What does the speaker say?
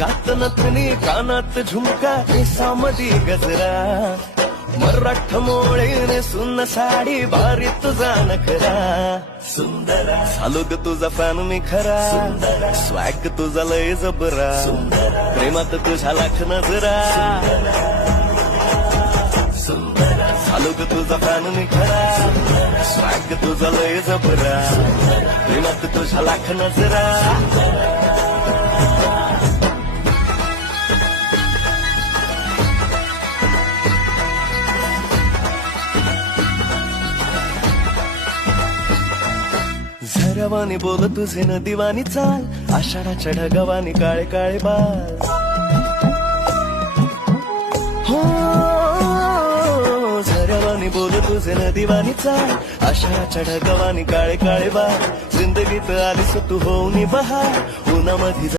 नाकात नथनी कानात झुमका केसामधी गजरा मराठ मोळेने सुन्न साडी भारी तुझा नखरा सुंदरा झालो ग तुझा फॅन मी खरा स्वॅग तुझा लय जबरा प्रेमात तुझ्या लाख नजरा झालो ग तुझा फॅन मी खरा स्वॅग तुझा लय जबरा प्रेमात तुझ्या लाख नजरा झरवानी बोल तुझे नदीवानी चाल आषाढाच्या ढगावानी काळे काळे बाल हो झरवानी बोल तुझे नदीवानी चाल आषाढाच्या ढगावानी काळे काळे बाल जिंदगीत आलीस तू होऊन बहार उन्हामध्ये